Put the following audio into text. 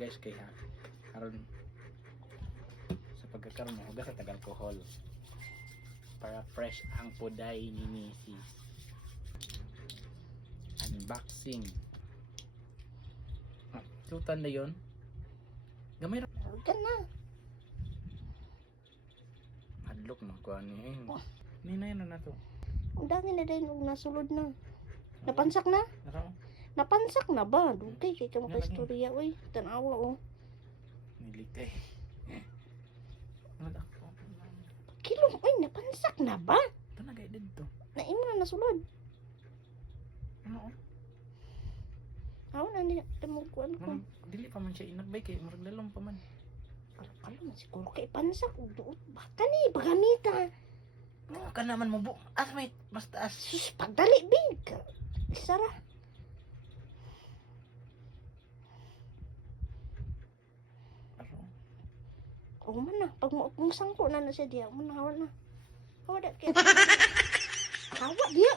guys kay ha. Karon sa pagkakaroon mo hugas sa tag-alcohol para fresh ang puday ni Mrs. Unboxing. Tutan na yun. Gamay ra. Huwag na. Hadlok man ko ani. Ninay na to. Ang dami na din og nasulod na. Napansak na? Naro. Napansak na ba? Dugay kay ka makaistorya oy. Tanawa oh. Nilikay. Ano ako? Kilom oy napansak na ba? Ito na gaya dito. Na imo na nasulod. Ano? Aw na ni tamukuan ko. Dili pa man siya inagbay kay murag lalong pa man. Alam siguro kay pansak og duot ba kani pagamita. No, ka naman mo bu. May basta as. Sus pagdali big. Isara. Ano? O man na pag mo sangko na siya diya mo na hawa na. Hawa da kaya. Hawa diya.